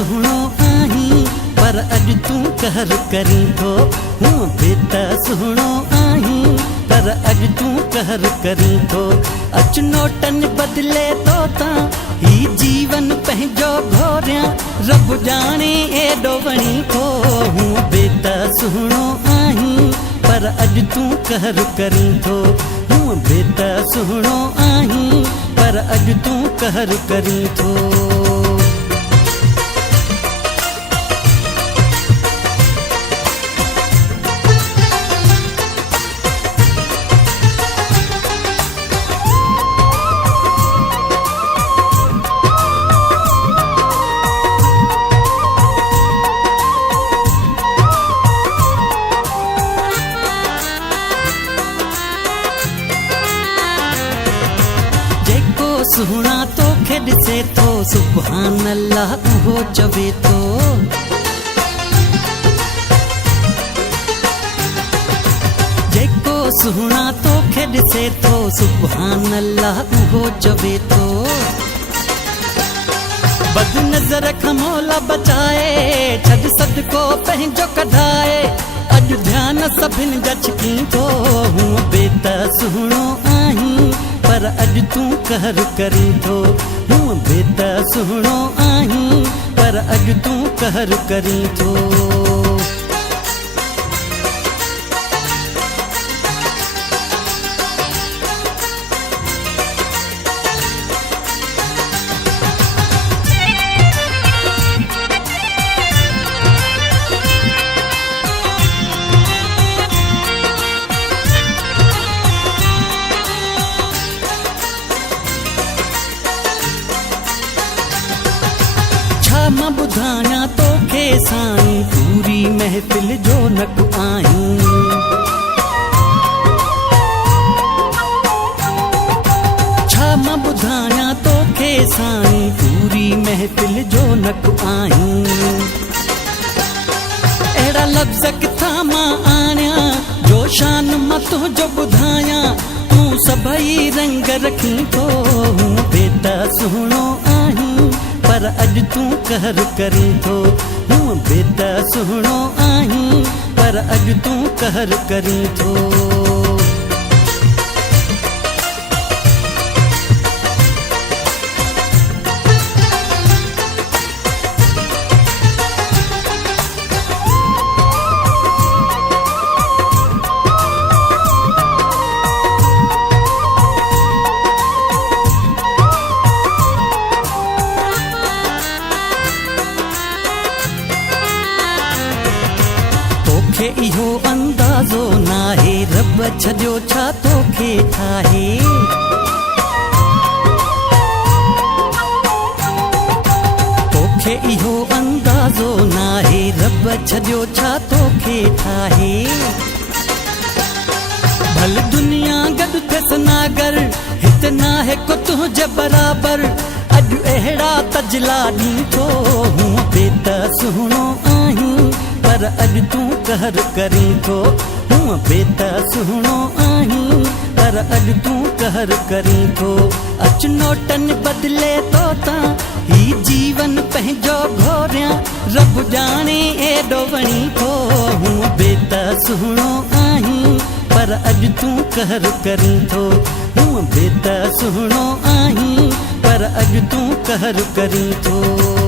सुहिणो आहीं पर अॼु तूं कहर करीं थो। हूअं बि त सुहिणो आहीं पर अॼु तूं कहर करीं थो। अचु नोटनि बदिले थो तां ही जीवन पंहिंजो घोरियां रब ॼाणे एॾो वणी थो। हूअं बि त सुहिणो आहीं पर अॼु तूं कहर करीं थो। हूअं बि त सुहिणो आहीं पर अॼु तूं कहर करीं थो। सुहिणा तोखे ॾिसे थो सुभान अल्लाह उहो चवे थो। जेको सुहिणा तोखे ॾिसे थो सुभान अल्लाह उहो चवे थो। बद नज़र खां मौला बचाए छॾ सदको पंहिंजो कढाए। अॼु ध्यान सभिनि जा छिकी थो। हूअं बि त सुहिणो आहीं पर अॼु तूं कहर करीं थो। हूअं बि त सुहिणो आहीं पर अॼु तूं कहर करीं थो। मां ॿुधायां तोखे साईं पूरी महफ़िल जो नक आहीं। छा मां ॿुधायां तोखे साईं पूरी महफ़िल जो नक आहीं। अहिड़ा लफ़्ज़ किथां मां आणियां जो शान मां तुंहिंजो ॿुधायां। तूं सभई रंग रखीं थो। हूअं बि त सुहिणो आहीं पर अॼु तूं कहर करीं थो। हूअं बि त सुहिणो आहीं पर अॼु तूं कहर करीं थो। इहो अंदाज़ो नाहे रब छॾियो छा तोखे ठाहे। तोखे इहो अंदाज़ो नाहे रब छॾियो छा तोखे ठाहे। भल दुनिया गॾु थियसि नागर हिते नाहे को तुंहिंजे बराबर। अॼु अहिड़ा तजला ॾीं थो। हूअं बि त सुहिणो आहीं पर अॼु तूं कहर करीं थो। हूअं बि त सुहिणो आहीं पर अॼु तूं कहर करीं थो। अचु नोटनि बदिले थो तां ही जीवन पंहिंजो घोरियां रब ॼाणे एॾो वणी थो। हूअं बि त सुहिणो आहीं पर अॼु तूं कहर करीं थो। हूअं बि त सुहिणो आहीं पर अॼु तूं कहर करीं थो।